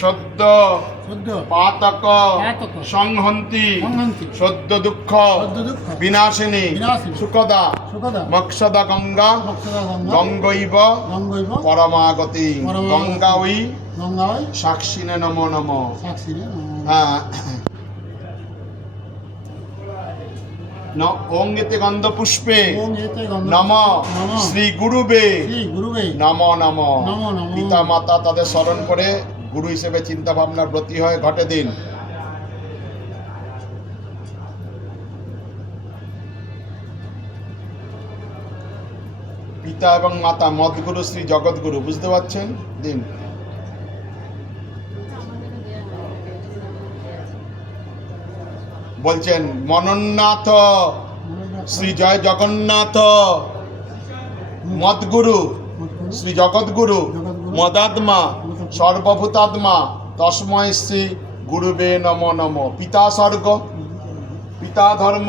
সদ্য পাতক সংহন্তি সদ্য দুঃখ বিনাশিনী সুখদা মক্ষদা গঙ্গা গঙ্গৈব পরমাগতি গঙ্গা ওই সাক্ষিণে নমো নমঃ। হ্যাঁ, ওং এতে গন্ধ পুষ্পে নম শ্রী গুরুবে নম নম। পিতা মাতা তাদের স্মরণ করে গুরু হিসেবে চিন্তা ভাবনার ব্রতী হয় ঘটে দিন। পিতা এবং মাতা মদগুরু শ্রী জগৎগুরু, বুঝতে পারছেন? দিন। বলছেন মনন্নাথ শ্রী জয় জগন্নাথ মদগুরু শ্রী জগৎগুরু মদাত্মা সর্বভূতাত্মা তস্মৈ শ্রী গুরুবে নম নম। পিতা স্বর্গ, পিতা ধর্ম,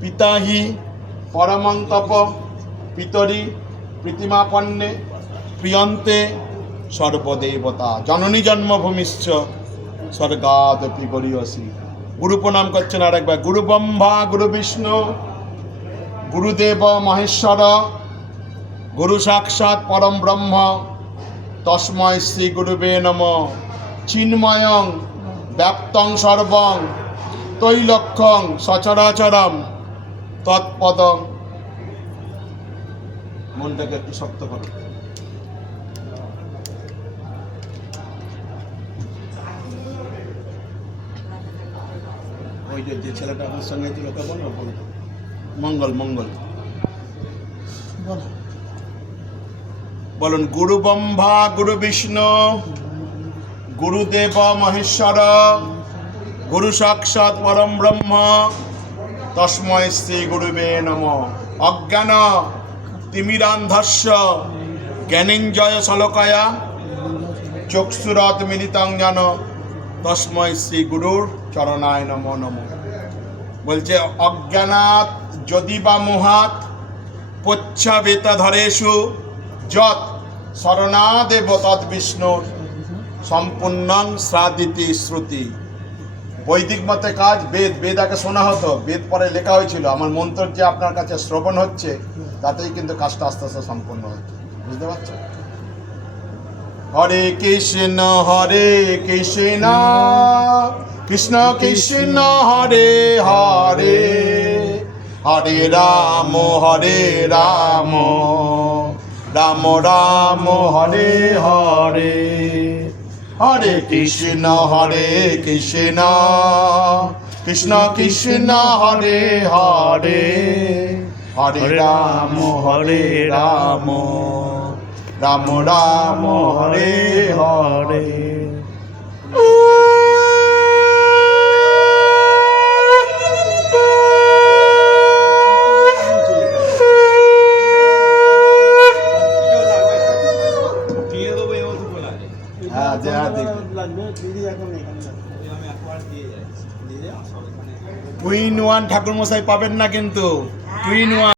পিতা হি পরমং তপ, পিতরি প্রীতিমাপন্নে প্রিয়ন্তে সর্বদেবতা, জননী জন্মভূমিশ্চ স্বর্গাদপি গরীয়সী। গুরু প্রণাম করছেন আরেকবার। গুরু ব্রহ্মা গুরু বিষ্ণু গুরুদেব মহেশ্বর গুরু সাক্ষাৎ পরম ব্রহ্ম তস্মৈ শ্রী গুরুবে নমঃ। চিন্ময়ং ব্যাপ্তং সর্বং তৈলক্ষ্যং সচরাচরম তৎপদং। মনটাকে একটু শক্ত করো। ওই যে ছেলেটা আমার সঙ্গে ছিল, মঙ্গল মঙ্গল বলুন। গুরু ব্রহ্মা গুরু বিষ্ণু গুরুদেব মহেশ্বর গুরু সাক্ষাৎ পরম ব্রহ্ম তস্মৈ শ্রী গুরুবে নমঃ। অজ্ঞান তিমিরান্ধস্য জ্ঞানেঞ্জয় শলকয়া চক্ষুরত মিলিতং যেন তস্মৈ শ্রী গুরুর চরণায় নমো নমঃ। বলছে অজ্ঞানাৎ যদি বা মোহাত পচ্ছাবেতাধরেষু যৎ শরণাদেব তৎ বিষ্ণুর সম্পূর্ণং শ্রাদিতি শ্রুতি। বৈদিক মতে কাজ বেদ, বেদ আগে শোনা হতো, বেদ পরে লেখা হয়েছিল। আমার মন্ত্র যে আপনার কাছে শ্রবণ হচ্ছে তাতেই কিন্তু কাজটা আস্তে আস্তে সম্পূর্ণ হচ্ছে, বুঝতে পারছেন? হরে কৃষ্ণ কৃষ্ণ কৃষ্ণ হরে হরে হরে রাম রাম রাম হরে হরে। হরে কৃষ্ণ কৃষ্ণ কৃষ্ণ হরে হরে হরে রাম রাম রাম হরে হরে। টুইন ওয়ান ঠাকুর মশাই পাবেন না কিন্তু, টুইন ওয়ান।